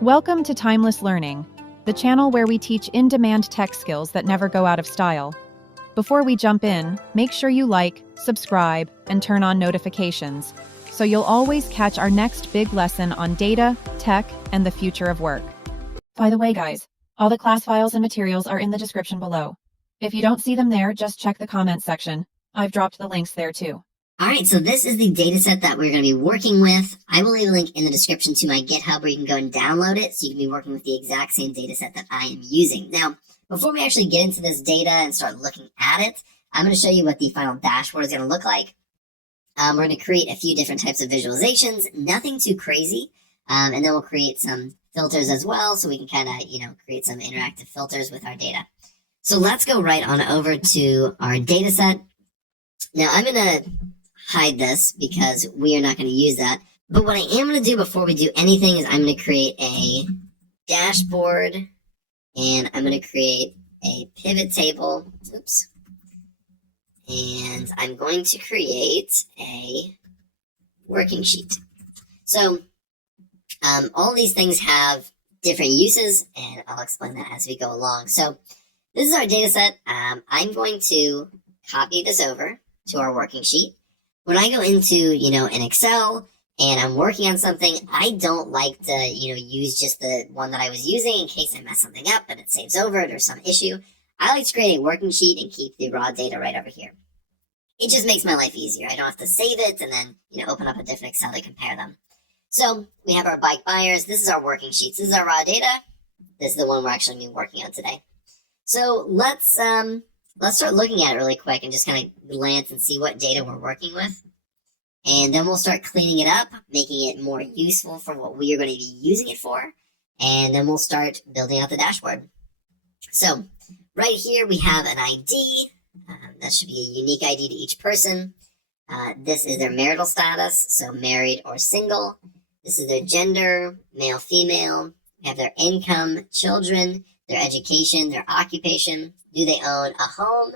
Welcome to Timeless Learning, the channel where we teach in-demand tech skills that never go out of style. Before we jump in, make sure you like, subscribe, and turn on notifications, so you'll always catch our next big lesson on data, tech, and the future of work. By the way, guys, all the class files and materials are in the description below. If you don't see them there, just check the comments section. I've dropped the links there too. All right, so this is the data set that we're going to be working with. I will leave a link in the description to my GitHub where you can go and download it so you can be working with the exact same data set that I am using. Now, before we actually get into this data and start looking at it, I'm going to show you what the final dashboard is going to look like. We're going to create a few different types of visualizations, nothing too crazy, and then we'll create some filters as well so we can kind of, create some interactive filters with our data. So let's go right on over to our data set. Now, I'm going to hide this because we are not going to use that. But what I am going to do before we do anything is I'm going to create a dashboard and I'm going to create a pivot table. Oops. And I'm going to create a working sheet. So all these things have different uses and I'll explain that as we go along. So this is our data set. I'm going to copy this over to our working sheet. When I go into, an Excel and I'm working on something, I don't like to, use just the one that I was using in case I mess something up and it saves over it or some issue. I like to create a working sheet and keep the raw data right over here. It just makes my life easier. I don't have to save it and then, open up a different Excel to compare them. So we have our bike buyers. This is our working sheets. This is our raw data. This is the one we're actually going to be working on today. So let's start looking at it really quick and just kind of glance and see what data we're working with. And then we'll start cleaning it up, making it more useful for what we are going to be using it for. And then we'll start building out the dashboard. So right here we have an ID. That should be a unique ID to each person. This is their marital status, so married or single. This is their gender, male, female. We have their income, children, their education, their occupation. Do they own a home?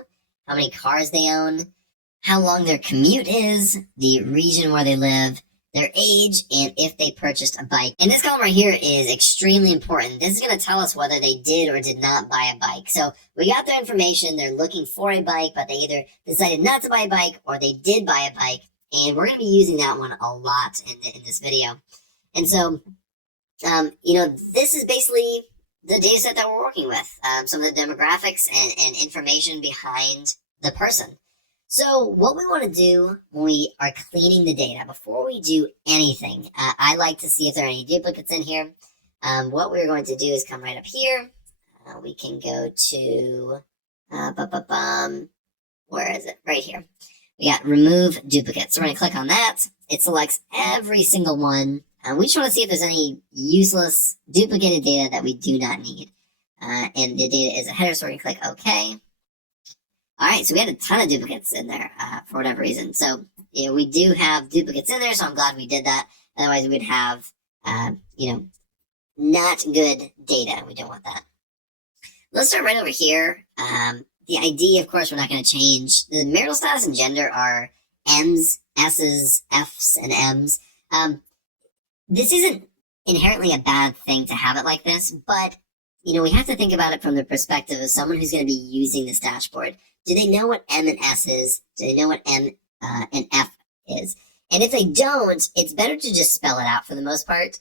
How many cars they own? How long their commute is, the region where they live, their age, and if they purchased a bike. And this column right here is extremely important. This is going to tell us whether they did or did not buy a bike. So we got their information. They're looking for a bike, but they either decided not to buy a bike or they did buy a bike. And we're going to be using that one a lot in this video. And so, this is basically the data set that we're working with, some of the demographics and information behind the person. So what we want to do when we are cleaning the data, before we do anything, I like to see if there are any duplicates in here. What we're going to do is come right up here. We can go to, where is it? Right here. We got remove duplicates. So we're going to click on that. It selects every single one. We just want to see if there's any useless duplicated data that we do not need. And the data is a header, so we're going to click OK. All right, so we had a ton of duplicates in there for whatever reason. So, we do have duplicates in there, so I'm glad we did that. Otherwise, we'd have, not good data. We don't want that. Let's start right over here. The ID, of course, we're not going to change. The marital status and gender are M's, S's, F's, and M's. This isn't inherently a bad thing to have it like this, but, we have to think about it from the perspective of someone who's going to be using this dashboard. Do they know what M and S is? Do they know what M and F is? And if they don't, it's better to just spell it out for the most part.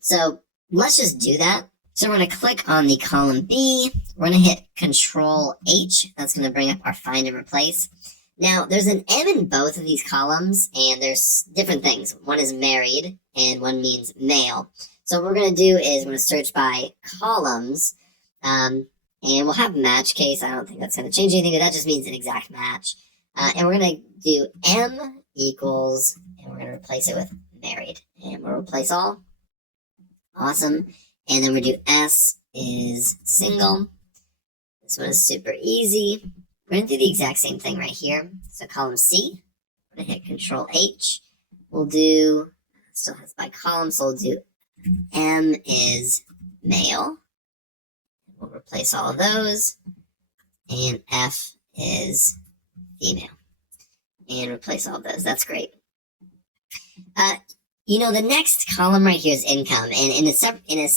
So let's just do that. So we're going to click on the column B. We're going to hit Control H. That's going to bring up our find and replace. Now, there's an M in both of these columns, and there's different things. One is married, and one means male. So what we're going to do is we're going to search by columns, and we'll have match case. I don't think that's going to change anything, but that just means an exact match. And we're going to do M equals, and we're going to replace it with married. And we'll replace all. Awesome. And then we do S is single. This one is super easy. We're going to do the exact same thing right here. So column C, I'm going to hit Control H. We'll do, still has by column, so we'll do M is male. We'll replace all of those. And F is female. And replace all of those. That's great. The next column right here is income. And in a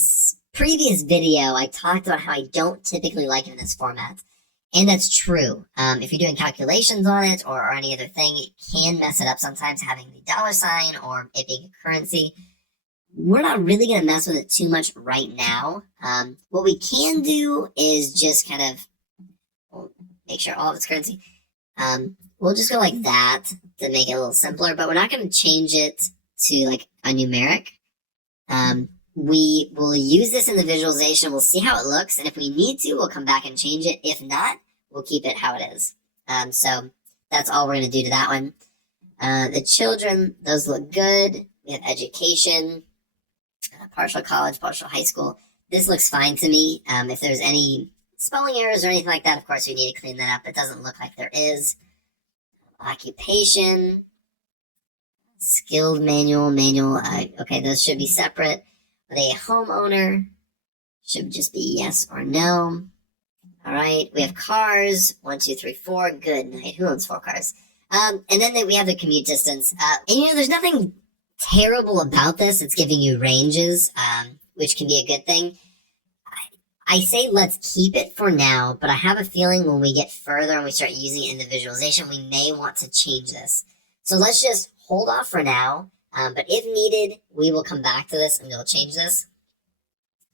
previous video, I talked about how I don't typically like it in this format. And that's true. If you're doing calculations on it or any other thing, it can mess it up sometimes, having the dollar sign or it being a currency. We're not really going to mess with it too much right now. What we can do is just kind of make sure all of it's currency. We'll just go like that to make it a little simpler, but we're not going to change it to like a numeric. We will use this in the visualization. We'll see how it looks. And if we need to, we'll come back and change it. If not, we'll keep it how it is. So that's all we're going to do to that one. The children, those look good. We have education, partial college, partial high school. This looks fine to me. If there's any spelling errors or anything like that, of course, we need to clean that up. It doesn't look like there is. Occupation, skilled manual. Okay, those should be separate. Are they a homeowner? Should just be yes or no. All right, we have cars. 1, 2, 3, 4. Good night. Who owns 4 cars? And then we have the commute distance. And there's nothing terrible about this. It's giving you ranges, which can be a good thing. I say let's keep it for now, but I have a feeling when we get further and we start using it in the visualization, we may want to change this. So let's just hold off for now. But if needed, we will come back to this and we'll change this.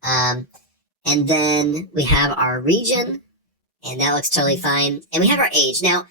And then we have our region, and that looks totally fine. And we have our age. Now,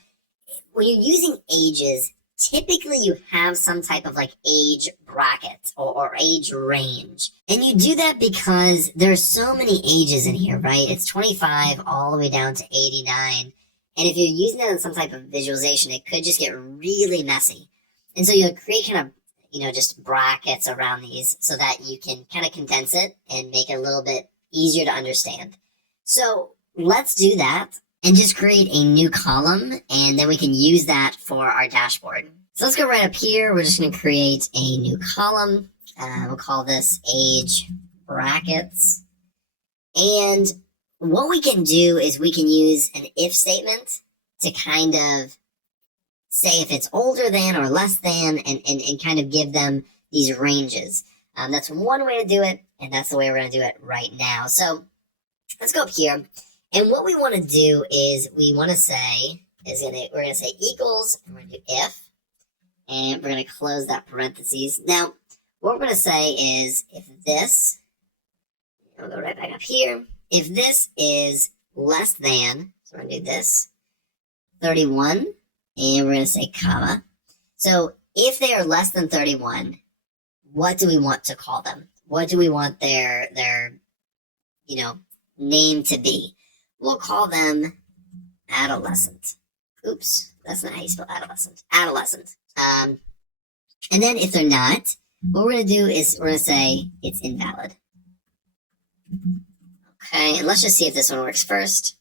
when you're using ages, typically you have some type of like age bracket or age range. And you do that because there's so many ages in here, right? It's 25 all the way down to 89. And if you're using that in some type of visualization, it could just get really messy. And so you'll create kind of just brackets around these so that you can kind of condense it and make it a little bit easier to understand. So let's do that and just create a new column, and then we can use that for our dashboard. So let's go right up here. We're just going to create a new column. We'll call this age brackets. And what we can do is we can use an if statement to kind of say if it's older than or less than, and kind of give them these ranges. That's one way to do it, and that's the way we're going to do it right now. So let's go up here. And what we want to do is we're going to say equals, and we're going to do if, and we're going to close that parentheses. Now, what we're going to say is if this, we'll go right back up here. If this is less than, so we're going to do this, 31, and we're going to say comma. So if they are less than 31, what do we want to call them? What do we want their name to be? We'll call them adolescent. Oops, that's not how you spell adolescent. Adolescent. And then if they're not, what we're going to do is we're going to say it's invalid. Okay, and let's just see if this one works first.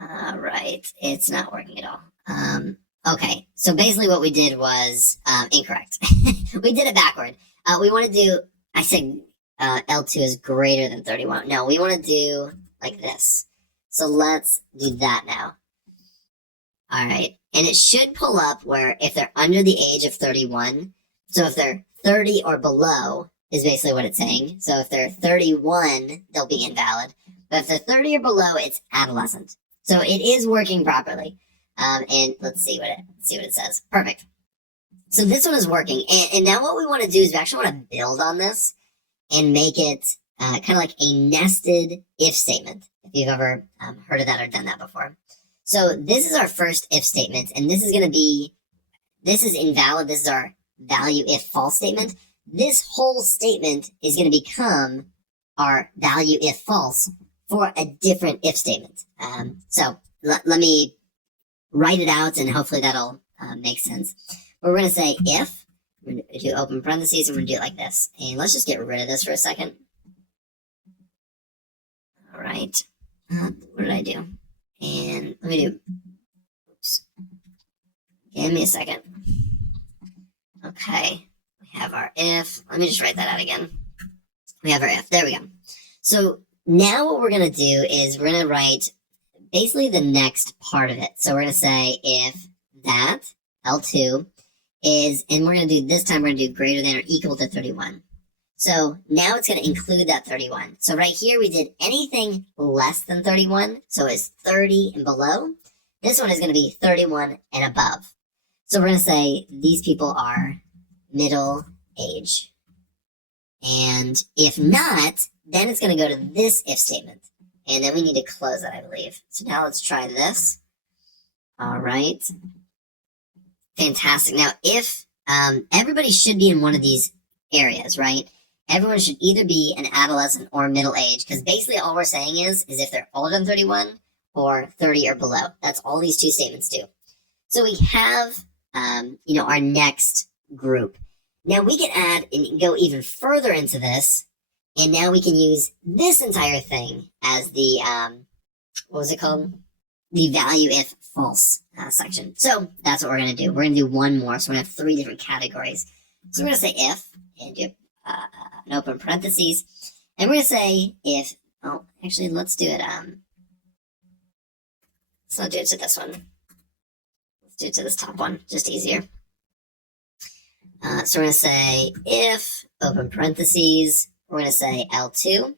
All right, it's not working at all. Okay, so basically what we did was incorrect. We did it backward. We want to do, I said L2 is greater than 31. No, we want to do like this. So let's do that now. All right, and it should pull up where if they're under the age of 31, so if they're 30 or below is basically what it's saying. So if they're 31, they'll be invalid. But if they're 30 or below, it's adolescent. So it is working properly. And let's see what it says. Perfect. So this one is working. And now what we want to do is we actually want to build on this and make it kind of like a nested if statement. If you've ever heard of that or done that before. So this is our first if statement, and this is invalid. This is our value if false statement. This whole statement is going to become our value if false for a different if statement. So let me write it out, and hopefully that'll make sense. We're going to say if, we're going to do open parentheses, and we're going to do it like this. And let's just get rid of this for a second. All right. What did I do? And let me do, oops. Give me a second. Okay. We have our if. Let me just write that out again. We have our if. There we go. So now what we're going to do is we're going to write basically the next part of it. So we're going to say if that, L2, is, and we're going to do, this time we're going to do greater than or equal to 31. So now it's going to include that 31. So right here we did anything less than 31. So it's 30 and below. This one is going to be 31 and above. So we're going to say these people are middle age. And if not, then it's going to go to this if statement. And then we need to close it, I believe. So now let's try this. All right. Fantastic. Now, if everybody should be in one of these areas, right? Everyone should either be an adolescent or middle age, because basically all we're saying is if they're older than 31 or 30 or below. That's all these two statements do. So we have, our next group. Now we can add and go even further into this, and now we can use this entire thing as the, what was it called? The value if false section. So that's what we're going to do. We're going to do one more. So we're going to have 3 different categories. So we're going to say if, and do an open parentheses. And we're going to say if, oh, actually, let's do it. Let's not do it to this one. Let's do it to this top one. Just easier. So we're going to say if, open parentheses. We're going to say L2.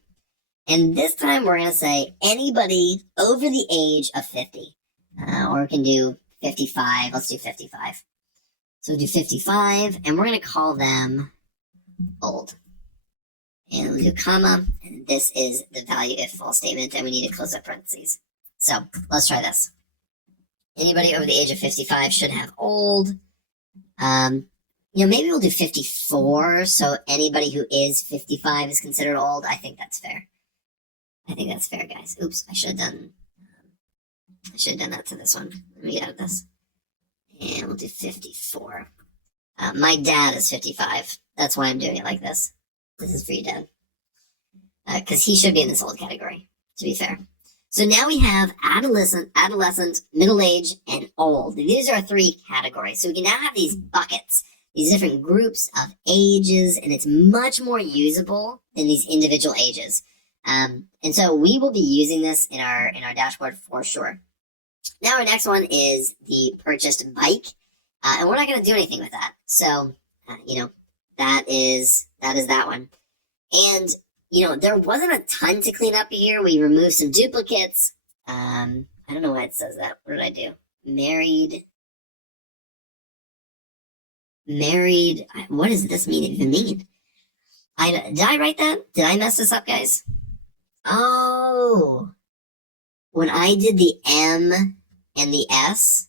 And this time we're going to say anybody over the age of 50. Or we can do 55. Let's do 55. So we'll do 55, and we're going to call them old. And we'll do comma, and this is the value if false statement, and we need to close up parentheses. So let's try this. Anybody over the age of 55 should have old. Maybe we'll do 54, so anybody who is 55 is considered old. I think that's fair. I think that's fair, guys. Oops, I should have done that to this one. Let me get out of this. And we'll do 54. My dad is 55. That's why I'm doing it like this. This is for you, Dad. Because he should be in this old category, to be fair. So now we have adolescent, middle age, and old. These are our 3 categories. So we can now have these buckets, these different groups of ages, and it's much more usable than these individual ages. And so we will be using this in our dashboard for sure. Now our next one is the purchased bike, and we're not going to do anything with that. So, that is that one. And, there wasn't a ton to clean up here. We removed some duplicates. I don't know why it says that. What did I do? Married. What does this even mean? Did I write that? Did I mess this up, guys? Oh, when I did the M and the S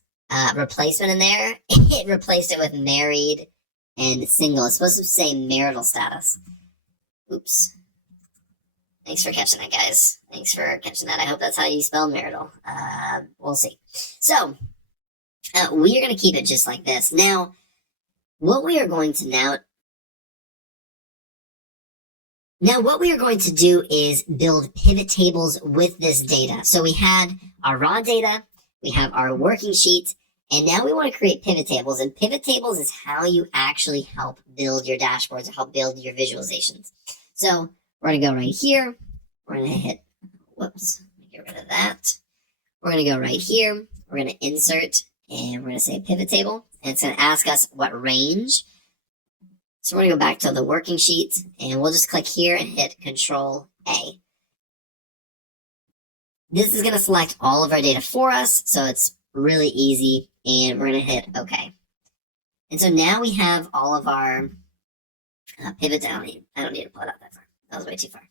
replacement in there, it replaced it with married and single. It's supposed to say marital status. Oops. Thanks for catching that, guys. Thanks for catching that. I hope that's how you spell marital. We'll see. So, we are going to keep it just like this. Now, what we are going to do is build pivot tables with this data. So we had our raw data, we have our working sheet, and now we want to create pivot tables. And pivot tables is how you actually help build your dashboards or help build your visualizations. So we're going to go right here. We're going to hit, whoops, get rid of that. We're going to go right here. We're going to insert, and we're going to say pivot table. And it's going to ask us what range. So we're going to go back to the working sheet, and we'll just click here and hit Control A. This is going to select all of our data for us, so it's really easy, and we're going to hit OK. And so now we have all of our pivot. I don't need to pull it out that far. That was way too far.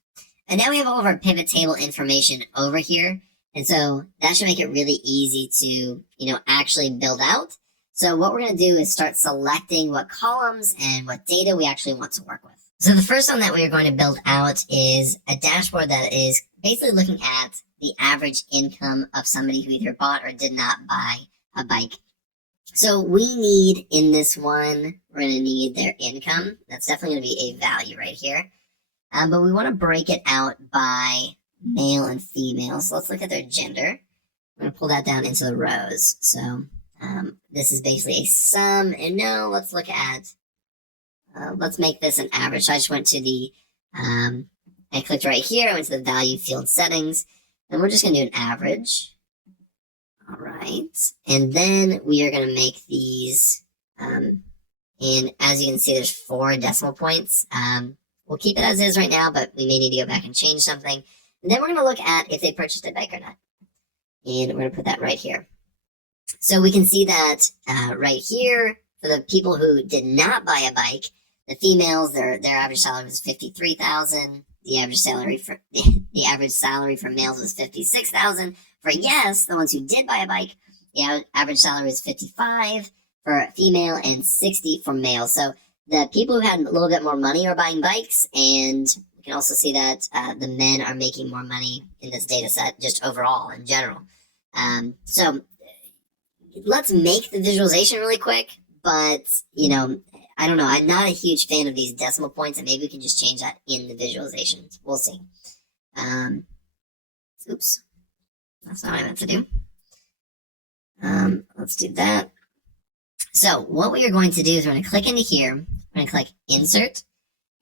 And now we have all of our pivot table information over here, and so that should make it really easy to, actually build out. So what we're going to do is start selecting what columns and what data we actually want to work with. So the first one that we are going to build out is a dashboard that is basically looking at the average income of somebody who either bought or did not buy a bike. So we need, in this one, we're going to need their income. That's definitely going to be a value right here. But we want to break it out by male and female. So let's look at their gender. I'm going to pull that down into the rows. So this is basically a sum. And no, let's look at, let's make this an average. So I just went to the, I clicked right here. I went to the value field settings. And we're just going to do an average. All right. And then we are going to make these And as you can see, there's 4 decimal points. We'll keep it as is right now, but we may need to go back and change something. And then we're going to look at if they purchased a bike or not. And we're going to put that right here. So we can see that right here, for the people who did not buy a bike, the females, their average salary was $53,000. The average salary for males was $56,000. For yes, the ones who did buy a bike, the average salary was $55,000 for female and $60,000 for male. So the people who had a little bit more money are buying bikes, and you can also see that the men are making more money in this data set just overall in general. So let's make the visualization really quick, but I don't know. I'm not a huge fan of these decimal points, and maybe we can just change that in the visualizations. We'll see. Oops. That's not what I meant to do. Let's do that. So what we are going to do is we're going to click into here. We're going to click Insert,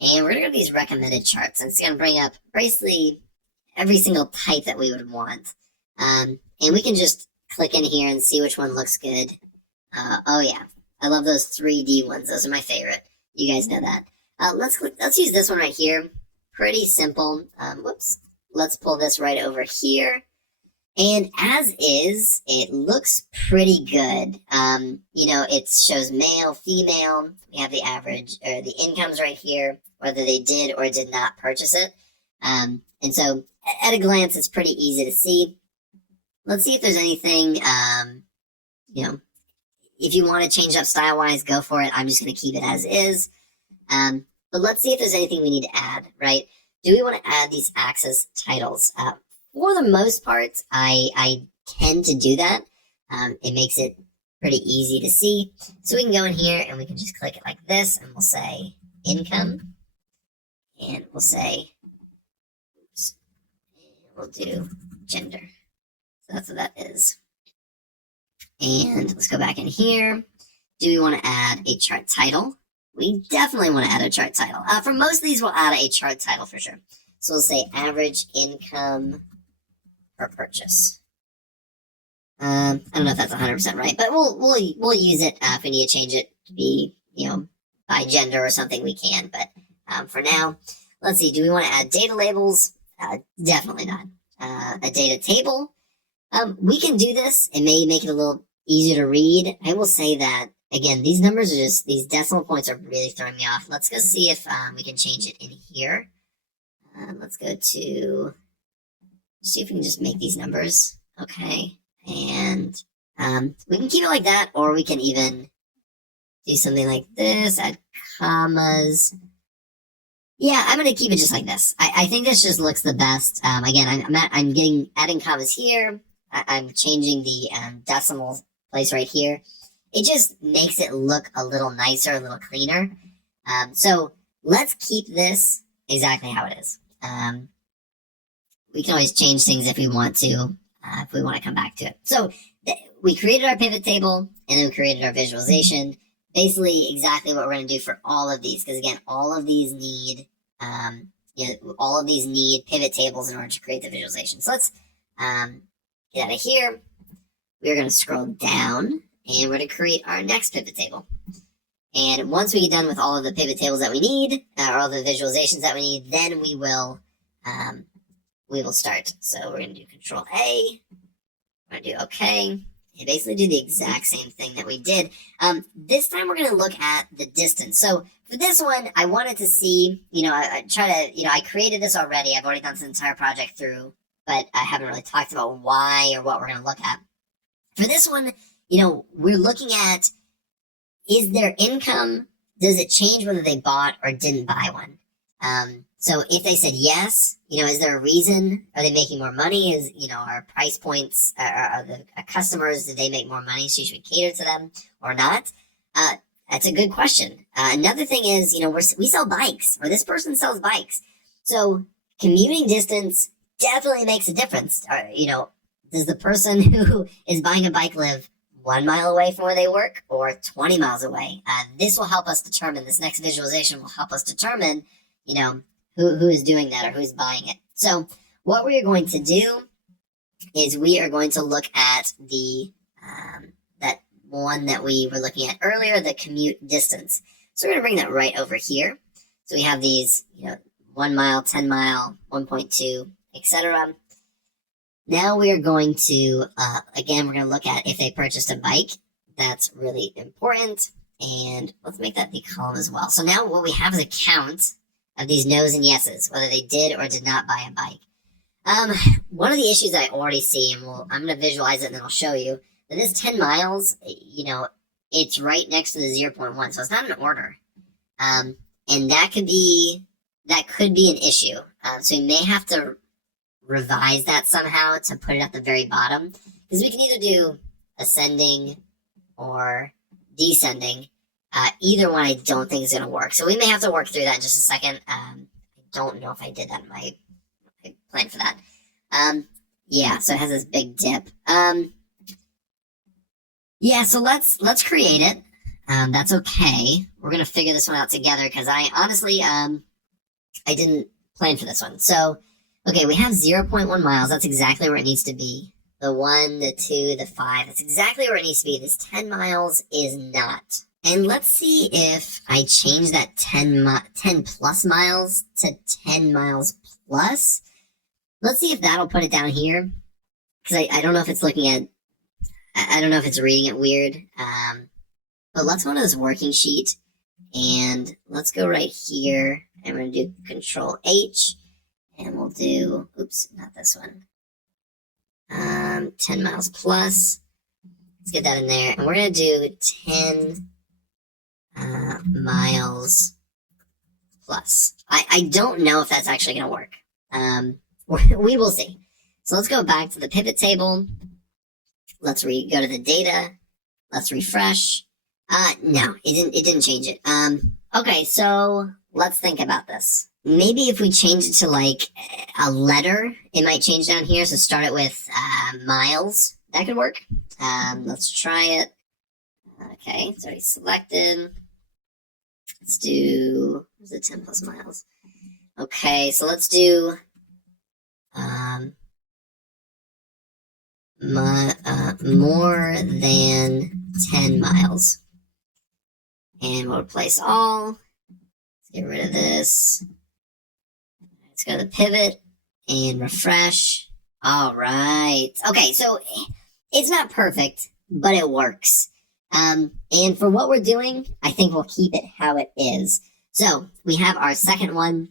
and we're going to go to these recommended charts. And it's going to bring up basically every single type that we would want. And we can just click in here and see which one looks good. Oh yeah, I love those 3D ones. Those are my favorite. You guys know that. Let's use this one right here. Pretty simple. Whoops. Let's pull this right over here. And as is, it looks pretty good. It shows male, female. We have the average, or the incomes right here, whether they did or did not purchase it. And so at a glance, it's pretty easy to see. Let's see if there's anything, if you want to change up style-wise, go for it. I'm just going to keep it as is. But let's see if there's anything we need to add, right? Do we want to add these axis titles? For the most part, I tend to do that. It makes it pretty easy to see. So we can go in here and we can just click it like this, and we'll say income, and we'll say, oops, and we'll do gender. So that's what that is. And let's go back in here. Do we want to add a chart title? We definitely want to add a chart title. For most of these, we'll add a chart title for sure. So we'll say average income per purchase. I don't know if that's 100% right, but we'll use it if we need to change it to be, by gender or something, we can. But for now, let's see. Do we want to add data labels? Definitely not. A data table. We can do this. It may make it a little easier to read. I will say that, again, these numbers are just, these decimal points are really throwing me off. Let's go see if we can change it in here. Let's go to, see if we can just make these numbers. Okay. And we can keep it like that, or we can even do something like this, add commas. Yeah, I'm going to keep it just like this. I think this just looks the best. Again, I'm adding commas here. I'm changing the decimal place right here. It just makes it look a little nicer, a little cleaner. So let's keep this exactly how it is. We can always change things if we want to come back to it. So we created our pivot table, and then we created our visualization. Basically exactly what we're going to do for all of these, because again, all of these need pivot tables in order to create the visualization. So let's get out of here. We're going to scroll down, and we're going to create our next pivot table. And once we get done with all of the pivot tables that we need, or all the visualizations that we need, then we will start. So we're going to do Control A. We're going to do OK. And basically do the exact same thing that we did. This time we're going to look at the distance. So for this one, I wanted to see, I created this already. I've already done this entire project through, but I haven't really talked about why or what we're going to look at. For this one, we're looking at, is their income, does it change whether they bought or didn't buy one? So if they said yes, is there a reason? Are they making more money? Are price points, are the customers, did they make more money? So you should cater to them or not? That's a good question. Another thing is, we sell bikes, or this person sells bikes. So commuting distance definitely makes a difference. Does the person who is buying a bike live 1 mile away from where they work or 20 miles away? This will help us determine, this next visualization will help us determine, who is doing that or who's buying it. So what we are going to do is we are going to look at the that one that we were looking at earlier, the commute distance. So we're going to bring that right over here. So we have these, 1 mile, 10 mile, 1.2, etc. Now we are going to, again, we're going to look at if they purchased a bike. That's really important. And let's make that the column as well. So now what we have is a count of these no's and yeses, whether they did or did not buy a bike. One of the issues I already see, and I'm going to visualize it and then I'll show you, that this 10 miles, it's right next to the 0.1, so it's not an order. And that could be an issue. So we may have to revise that somehow to put it at the very bottom, because we can either do ascending or descending. Either one I don't think is going to work. So we may have to work through that in just a second. I don't know if I did that in my plan for that. Yeah, so it has this big dip. Yeah, so let's create it. That's okay. We're going to figure this one out together because I honestly, I didn't plan for this one. So, okay, we have 0.1 miles. That's exactly where it needs to be. The 1, the 2, the 5. That's exactly where it needs to be. This 10 miles is not. And let's see if I change that 10 plus miles to 10 miles plus. Let's see if that'll put it down here. Because I don't know if it's looking at, I don't know if it's reading it weird. But let's go to this working sheet. And let's go right here. And we're going to do Control H. And we'll do, oops, not this one. 10 miles plus. Let's get that in there. And we're going to do 10 miles plus. I don't know if that's actually going to work. We will see. So let's go back to the pivot table. Let's go to the data. Let's refresh. No, it didn't change it. Okay, so let's think about this. Maybe if we change it to like a letter, it might change down here. So start it with miles. That could work. Let's try it. Okay, it's already selected. Let's do, where's the 10 plus miles? Okay, so let's do more than 10 miles. And we'll replace all. Let's get rid of this. Let's go to the pivot and refresh. All right. Okay, so it's not perfect, but it works. And for what we're doing, I think we'll keep it how it is. So we have our second one.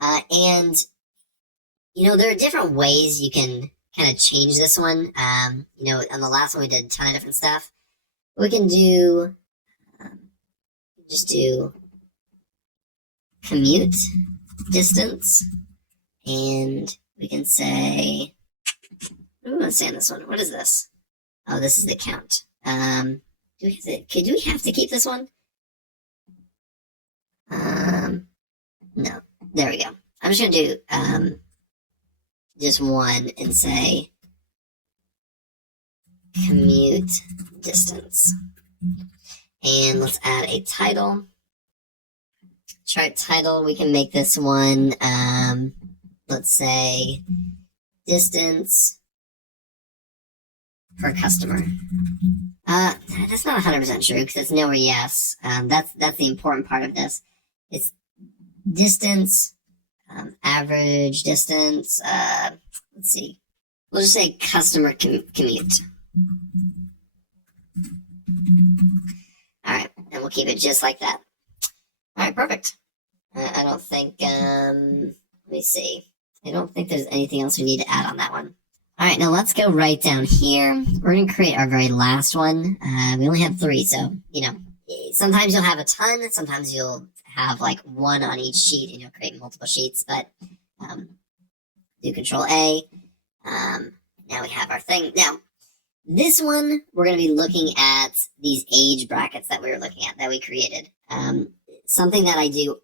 And, there are different ways you can kind of change this one. On the last one, we did a ton of different stuff. We can do, just do commute distance. And we can say, what do we want to say on this one? What is this? Oh, this is the count. Do we have to keep this one? No. There we go. I'm just going to do just one and say commute distance. And let's add a title. Chart title, we can make this one, let's say distance per customer. That's not 100% true because it's no or yes. That's the important part of this. It's distance, average distance. Let's see. We'll just say customer commute. All right, and we'll keep it just like that. All right, perfect. I don't think. Let me see. I don't think there's anything else we need to add on that one. All right, now let's go right down here. We're going to create our very last one. We only have 3, so, sometimes you'll have a ton. Sometimes you'll have like 1 on each sheet and you'll create multiple sheets, but do Control A. Now we have our thing. Now, this one, we're going to be looking at these age brackets that we were looking at, that we created. Something that I do,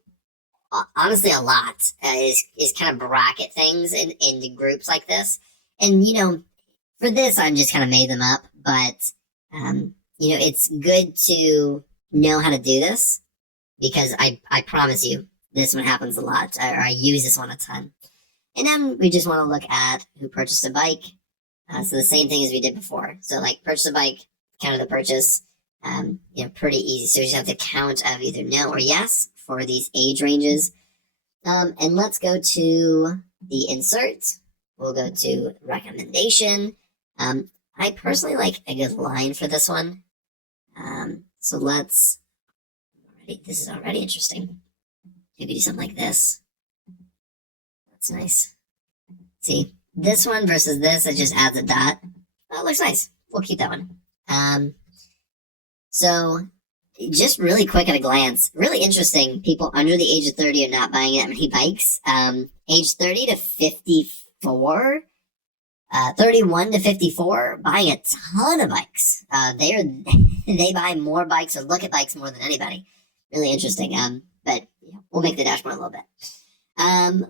honestly, a lot is kind of bracket things into groups like this. And, for this, I've just kind of made them up, but, it's good to know how to do this because I promise you this one happens a lot, or I use this one a ton. And then we just want to look at who purchased a bike. So the same thing as we did before. So like purchase a bike, counter the purchase, Pretty easy. So you just have to count of either no or yes for these age ranges. And let's go to the insert. We'll go to recommendation. I personally like a good line for this one. So let's, this is already interesting. Maybe do something like this. That's nice. See, this one versus this, it just adds a dot. Oh, it looks nice. We'll keep that one. So just really quick at a glance, really interesting. People under the age of 30 are not buying that many bikes. Age 30 to 54, 31 to 54, buying a ton of bikes. They buy more bikes or look at bikes more than anybody. Really interesting. But we'll make the dashboard a little bit.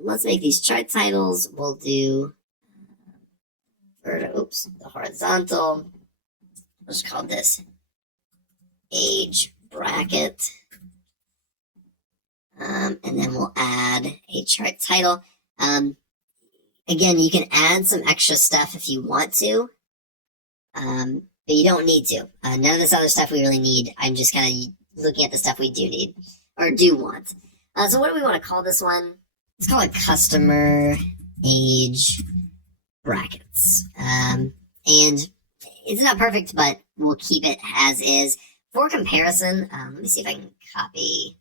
Let's make these chart titles. We'll do the horizontal. Let's call this age bracket. And then we'll add a chart title. Again, you can add some extra stuff if you want to, but you don't need to. None of this other stuff we really need. I'm just kind of looking at the stuff we do need or do want. So what do we want to call this one? Let's call it customer age brackets. And it's not perfect, but we'll keep it as is. For comparison, let me see if I can copy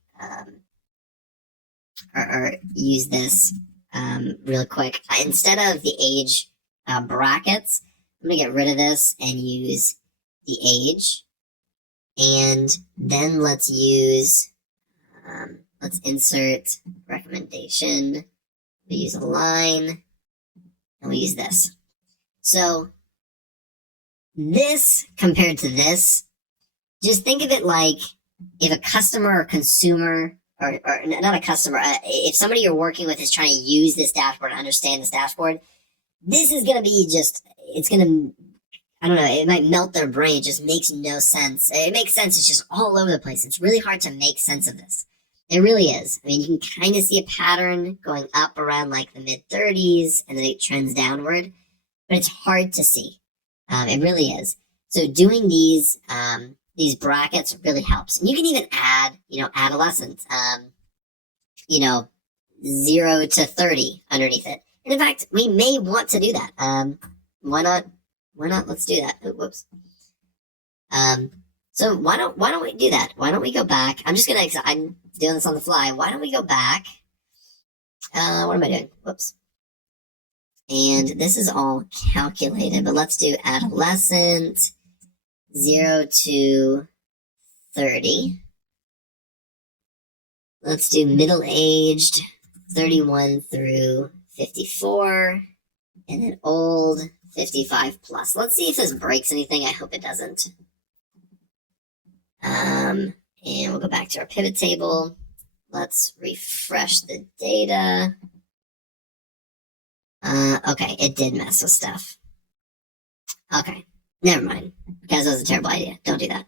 or use this real quick. Instead of the age brackets, I'm going to get rid of this and use the age. And then let's use, let's insert recommendation. We use a line and we use this. So this compared to this, just think of it like if a customer or consumer, or not a customer, if somebody you're working with is trying to use this dashboard and understand this dashboard, this is going to be just, it's going to, I don't know, it might melt their brain. It just makes no sense. It makes sense. It's just all over the place. It's really hard to make sense of this. It really is. I mean, you can kind of see a pattern going up around like the mid 30s and then it trends downward, but it's hard to see. It really is. So doing these brackets really helps. And you can even add, adolescent, 0 to 30 underneath it. And in fact, we may want to do that. Why not? Let's do that. Whoops. So why don't we do that? Why don't we go back? I'm doing this on the fly. Why don't we go back? What am I doing? Whoops. And this is all calculated, but let's do adolescent 0 to 30. Let's do middle-aged 31 through 54, and then old 55 plus. Let's see if this breaks anything. I hope it doesn't. And we'll go back to our pivot table. Let's refresh the data. Okay, it did mess with stuff. Okay, never mind. Guys, that was a terrible idea. Don't do that.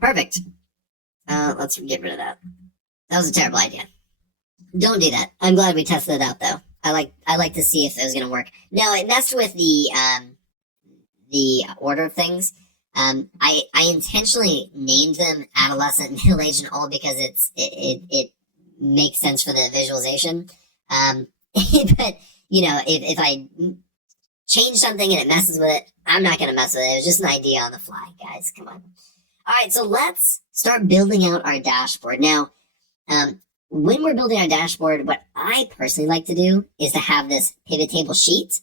Perfect. Let's get rid of that. That was a terrible idea. Don't do that. I'm glad we tested it out, though. I like to see if it was going to work. Now, it messed with the order of things. I intentionally named them adolescent, middle-aged, and old because it makes sense for the visualization. But, if I change something and it messes with it, I'm not going to mess with it. It was just an idea on the fly, guys. Come on. All right, so let's start building out our dashboard. Now, when we're building our dashboard, what I personally like to do is to have this pivot table sheet,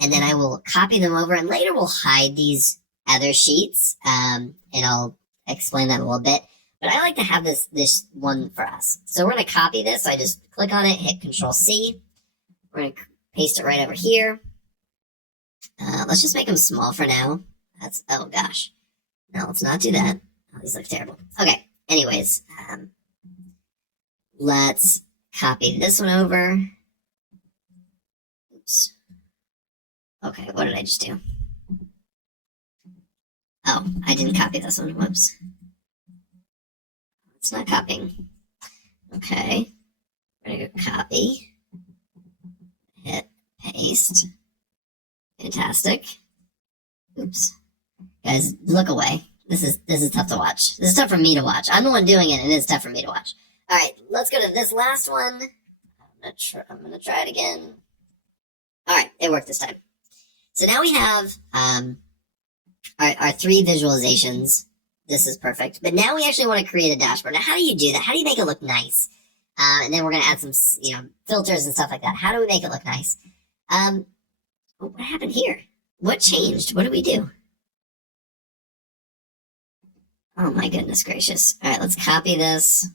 and then I will copy them over, and later we'll hide these other sheets, and I'll explain that a little bit. But I like to have this one for us. So we're going to copy this. So I just click on it, hit Control-C. We're going to paste it right over here. Let's just make them small for now. Oh gosh. No, let's not do that. Oh, these look terrible. Okay, anyways. Let's copy this one over. Oops. Okay, what did I just do? Oh, I didn't copy this one. Whoops. It's not copying. Okay. We're going to go copy. Hit paste. Fantastic. Oops. Guys, look away. This is tough to watch. This is tough for me to watch. I'm the one doing it, and it's tough for me to watch. All right, let's go to this last one. I'm gonna try it again. All right, it worked this time. So now we have our 3 visualizations. This is perfect. But now we actually want to create a dashboard. Now, how do you do that? How do you make it look nice? And then we're gonna add some, filters and stuff like that. How do we make it look nice? What happened here? What changed? What did we do? Oh my goodness gracious. All right, let's copy this.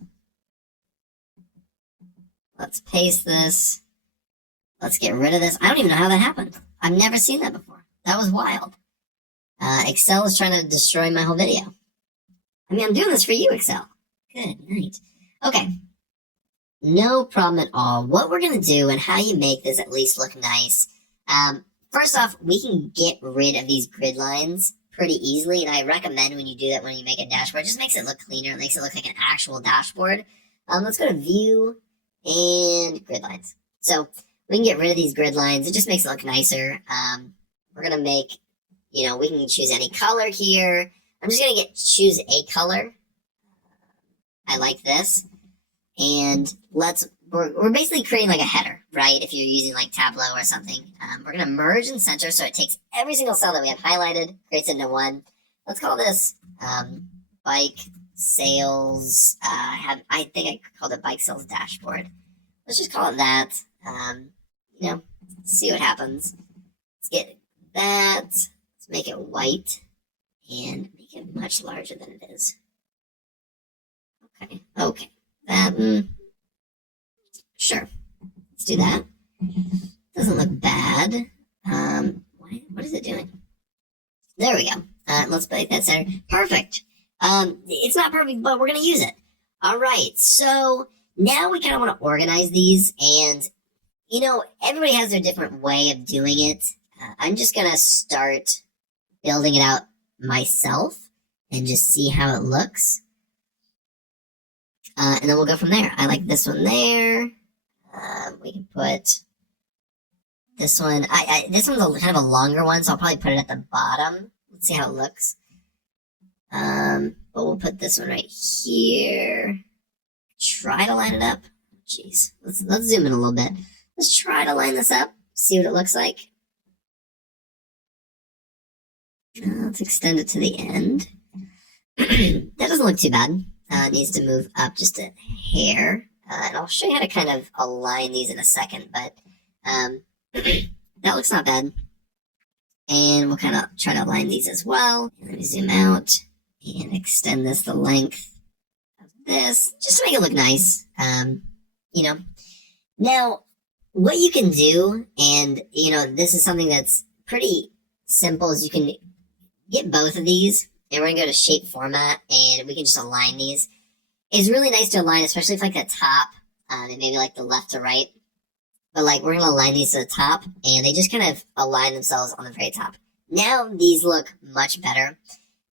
Let's paste this. Let's get rid of this. I don't even know how that happened. I've never seen that before. That was wild. Excel is trying to destroy my whole video. I mean, I'm doing this for you, Excel. Good night. Okay. No problem at all. What we're going to do and how you make this at least look nice. First off, we can get rid of these grid lines pretty easily, and I recommend when you do that when you make a dashboard, it just makes it look cleaner. It makes it look like an actual dashboard. Let's go to View and Grid Lines. So we can get rid of these grid lines. It just makes it look nicer. We're going to make, we can choose any color here. I'm just going to choose a color. I like this. And we're basically creating like a header, right? If you're using like Tableau or something. We're going to merge and center so it takes every single cell that we have highlighted, creates it into one. Let's call this bike sales. I think I called it bike sales dashboard. Let's just call it that. See what happens. Let's get that. Let's make it white and make it much larger than it is. Okay. That, sure. Let's do that. Doesn't look bad. What is it doing? There we go. Let's make that center. Perfect. It's not perfect, but we're going to use it. All right. So now we kind of want to organize these, and everybody has their different way of doing it. I'm just going to start building it out myself and just see how it looks. And then we'll go from there. I like this one there. We can put this one. This one's kind of a longer one, so I'll probably put it at the bottom. Let's see how it looks. But we'll put this one right here. Try to line it up. Jeez. Let's zoom in a little bit. Let's try to line this up. See what it looks like. Let's extend it to the end. That doesn't look too bad. It needs to move up just a hair. And I'll show you how to kind of align these in a second, but that looks not bad. And we'll kind of try to align these as well. Let me zoom out and extend this the length of this, just to make it look nice. Now, what you can do, and, this is something that's pretty simple, is you can get both of these, and we're going to go to shape format, and we can just align these. It's really nice to align, especially if like the top, and maybe like the left to right. But like we're going to align these to the top, and they just kind of align themselves on the very top. Now these look much better.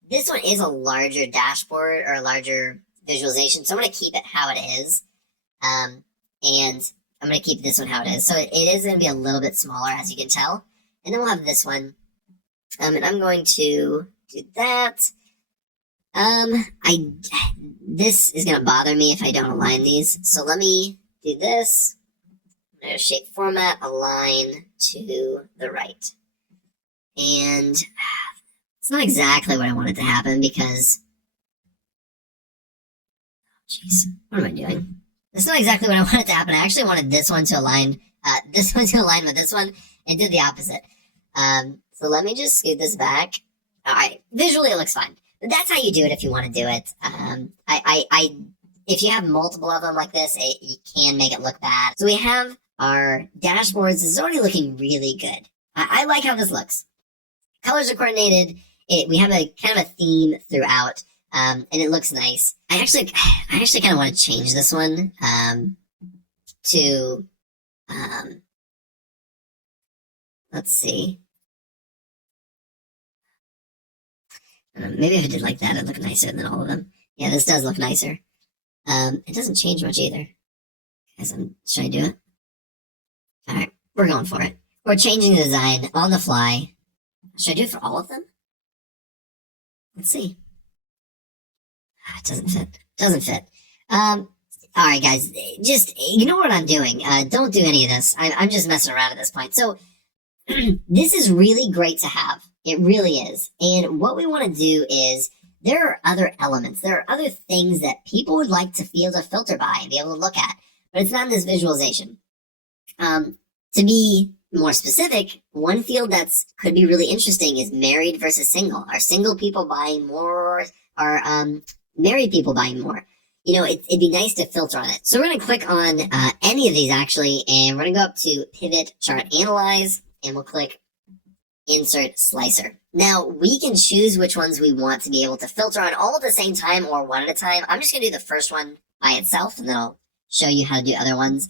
This one is a larger dashboard or a larger visualization, so I'm going to keep it how it is. And I'm going to keep this one how it is. So it is going to be a little bit smaller, as you can tell. And then we'll have this one. And I'm going to do that. This is going to bother me if I don't align these. So let me do this. I'm going to shape format, align to the right. And it's not exactly what I wanted to happen because, jeez, what am I doing? That's not exactly what I wanted to happen. I actually wanted this one to align, with this one, and did the opposite. So let me just scoot this back. All right, visually it looks fine, but that's how you do it if you want to do it. If you have multiple of them like this, you can make it look bad. So we have our dashboards. This is already looking really good. I like how this looks. Colors are coordinated. We have a kind of a theme throughout. And it looks nice. I actually kind of want to change this one to let's see. Maybe if I did like that, it'd look nicer than all of them. Yeah, this does look nicer. It doesn't change much either. Should I do it? All right, we're going for it. We're changing the design on the fly. Should I do it for all of them? Let's see. It doesn't fit. Doesn't fit. All right, guys, just ignore what I'm doing. Don't do any of this. I'm just messing around at this point. So this is really great to have. It really is. And what we want to do is there are other elements. There are other things that people would like to be able to filter by and be able to look at, but it's not in this visualization. To be more specific, one field that's could be really interesting is married versus single. Are single people buying more? Are married people buying more? You know, it'd be nice to filter on it. So we're going to click on any of these actually, and we're going to go up to Pivot Chart Analyze, and we'll click Insert Slicer. Now, we can choose which ones we want to be able to filter on all at the same time or one at a time. I'm just going to do the first one by itself, and then I'll show you how to do other ones.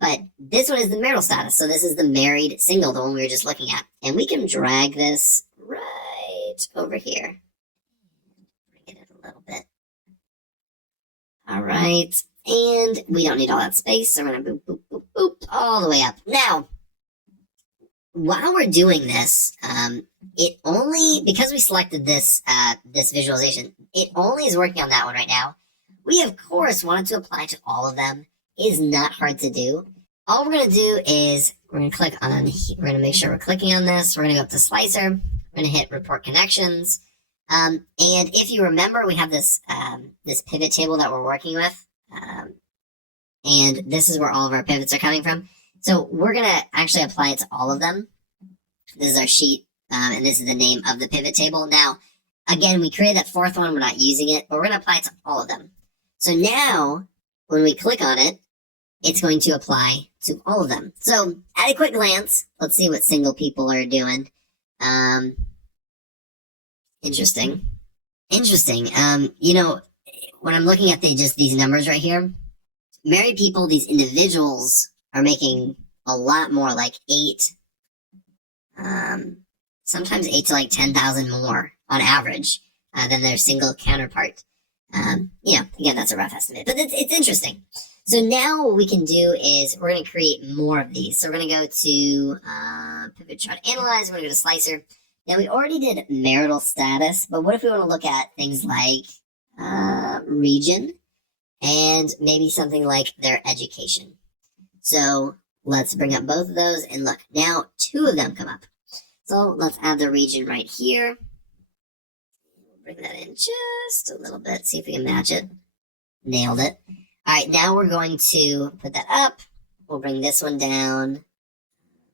But this one is the marital status. So this is the married single, the one we were just looking at. And we can drag this right over here. Bring it a little bit. All right. And we don't need all that space. So we're going to boop, boop, boop, boop, all the way up. Now, while we're doing this, it only, because we selected this, this visualization, it only is working on that one right now. We, of course, wanted to apply to all of them. It is not hard to do. All we're going to do is we're going to click on, we're going to make sure we're clicking on this. We're going to go up to Slicer. We're going to hit Report Connections. And if you remember, we have this, this pivot table that we're working with. And this is where all of our pivots are coming from. So we're going to actually apply it to all of them. This is our sheet, and this is the name of the pivot table. Now, again, we created that fourth one. We're not using it, but we're going to apply it to all of them. So now, when we click on it, it's going to apply to all of them. So at a quick glance, let's see what single people are doing. Interesting. You know, when I'm looking at these numbers right here, married people, these individuals are making a lot more, like 8, sometimes 8 to like 10,000 more on average than their single counterpart. You know, again, that's a rough estimate, but it's interesting. So now what we can do is we're going to create more of these. So we're going to go to Pivot Chart Analyze. We're going to go to Slicer. Now we already did marital status, but what if we want to look at things like region and maybe something like their education? So let's bring up both of those and look. Now 2 of them come up. So let's add the region right here. Bring that in just a little bit. See if we can match it. Nailed it. All right, now we're going to put that up. We'll bring this one down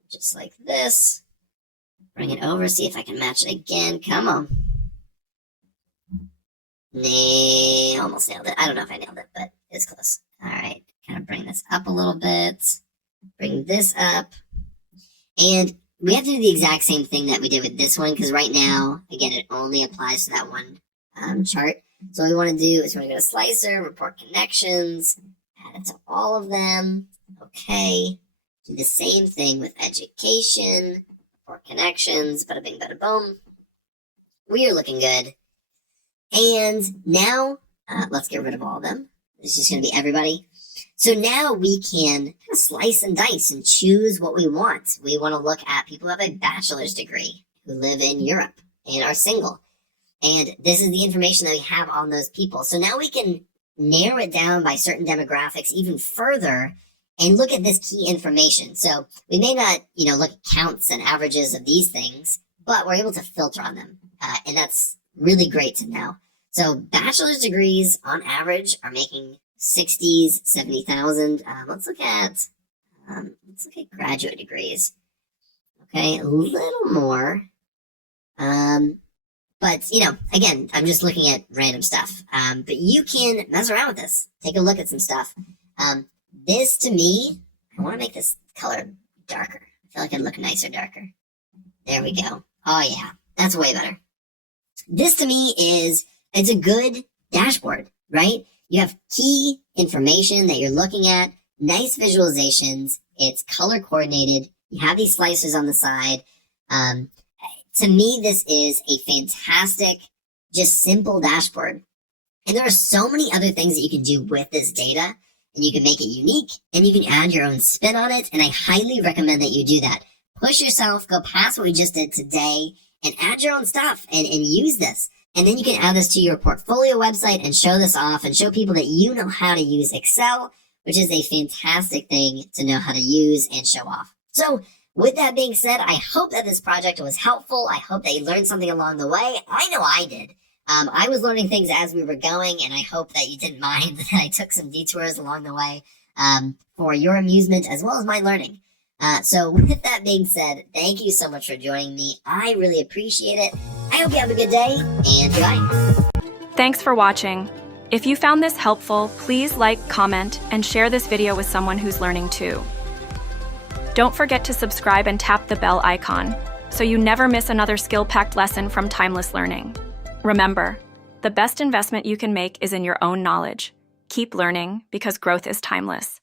just like this. Bring it over. See if I can match it again. Come on. Almost nailed it. I don't know if I nailed it, but it's close. All right, kind of bring this up a little bit. Bring this up. And we have to do the exact same thing that we did with this one, because right now, again, it only applies to that one chart. So what we want to do is we're going to go to Slicer, Report Connections, add it to all of them. Okay. Do the same thing with Education, Report Connections, bada bing, bada boom. We are looking good. And now, let's get rid of all of them. It's just going to be everybody. So now we can kind of slice and dice and choose what we want. We want to look at people who have a bachelor's degree, who live in Europe and are single. And this is the information that we have on those people. So now we can narrow it down by certain demographics even further and look at this key information. So we may not, look at counts and averages of these things, but we're able to filter on them. And that's really great to know. So bachelor's degrees on average are making 60s, 70,000. Let's look at graduate degrees. Okay, a little more. But, again, I'm just looking at random stuff. But you can mess around with this. Take a look at some stuff. This, to me, I want to make this color darker. I feel like it'd look nicer darker. There we go. Oh, yeah. That's way better. This, to me, it's a good dashboard, right? You have key information that you're looking at, nice visualizations. It's color coordinated. You have these slicers on the side. To me, this is a fantastic, just simple dashboard. And there are so many other things that you can do with this data, and you can make it unique, and you can add your own spin on it. And I highly recommend that you do that. Push yourself, go past what we just did today, and add your own stuff and use this. And then you can add this to your portfolio website and show this off and show people that you know how to use Excel, which is a fantastic thing to know how to use and show off. So with that being said, I hope that this project was helpful. I hope that you learned something along the way. I know I did. I was learning things as we were going, and I hope that you didn't mind that I took some detours along the way for your amusement as well as my learning. So with that being said, thank you so much for joining me. I really appreciate it. I hope you have a good day, and goodbye. Thanks for watching. If you found this helpful, please like, comment, and share this video with someone who's learning too. Don't forget to subscribe and tap the bell icon so you never miss another skill-packed lesson from Timeless Learning. Remember, the best investment you can make is in your own knowledge. Keep learning because growth is timeless.